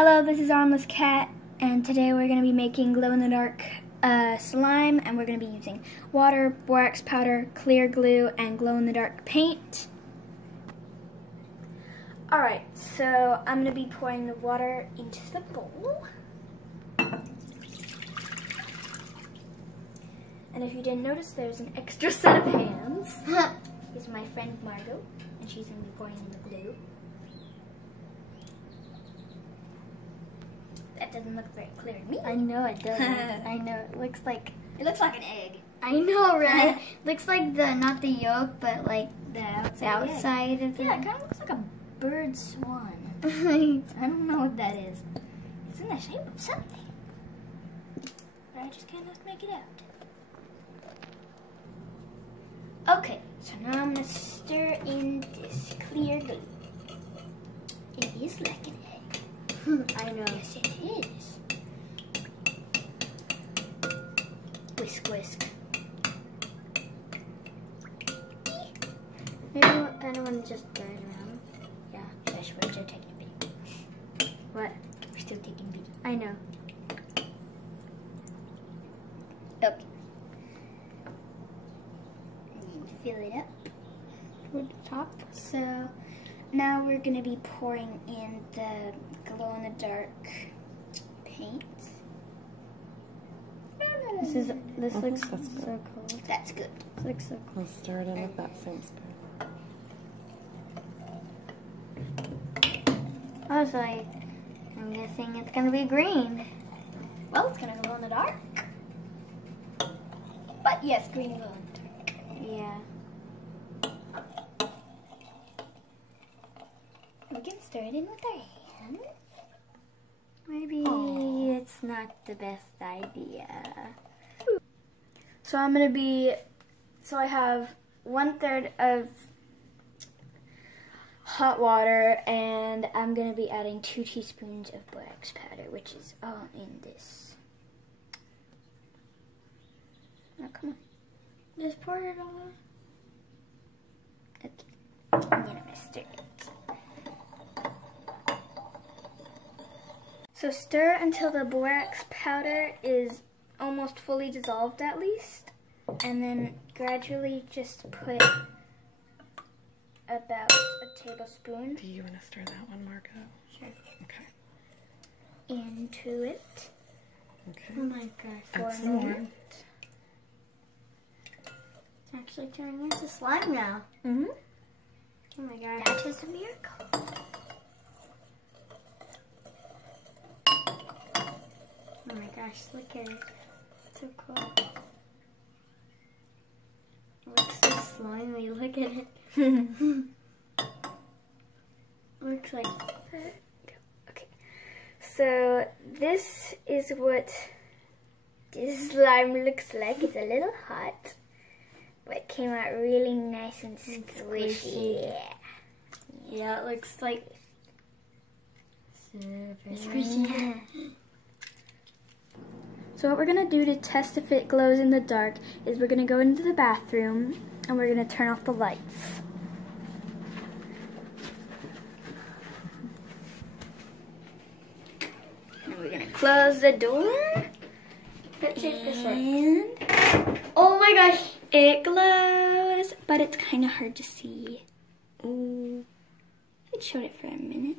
Hello, this is Armless Cat, and today we're going to be making glow-in-the-dark slime, and we're going to be using water, borax powder, clear glue, and glow-in-the-dark paint. Alright, so I'm going to be pouring the water into the bowl. And if you didn't notice, there's an extra set of hands. Here's my friend Margot, and she's going to be pouring in the glue. That doesn't look very clear to me. I know it doesn't. I know it looks like an egg. I know, right? Looks like not the yolk, but like the outside, outside of it. Yeah, it kind of looks like a bird swan. I don't know what that is. It's in the shape of something, but I just can't make it out. Okay, so now I'm gonna stir in this clear glue. It is like an egg. I know. Yes, it is. Whisk, whisk. Maybe I kind of want to just turn it around. Yeah, gosh, we're still taking a beat. What? We're still taking a beat. I know. Okay. And fill it up With the top. So now we're going to be pouring in the glow-in-the-dark paint. This looks that's so cool. That's good. This looks so cool. Let's stir it in with that same spoon. Oh, so I'm guessing it's gonna be green. Well, it's going to glow in the dark. But yes, green glow in the dark. Yeah. We can stir it in with our hands. Maybe it's not the best idea. So I have 1/3 of hot water, and I'm going to be adding 2 teaspoons of borax powder, which is all in this. Now, come on. Just pour it on. Okay. And then I'm going to stir it. So stir until the borax powder is almost fully dissolved at least, and then gradually just put about a tablespoon. Do you want to stir that one, Margot? Sure. Okay. Into it. Okay. Oh my gosh. For Add a some more. moment. It's actually turning into slime now. Mm-hmm. Oh my gosh. That is a miracle. Oh my gosh, look at it. It's so cool. It looks so slimy. Look at it. Looks like Okay. So this is what this slime looks like. It's a little hot, but it came out really nice and squishy. yeah, it looks like super Squishy. So what we're going to do to test if it glows in the dark is we're going to go into the bathroom and we're going to turn off the lights. And we're going to close the door. Let's see if this works. And Oh my gosh! it glows, but it's kind of hard to see. I showed it for a minute.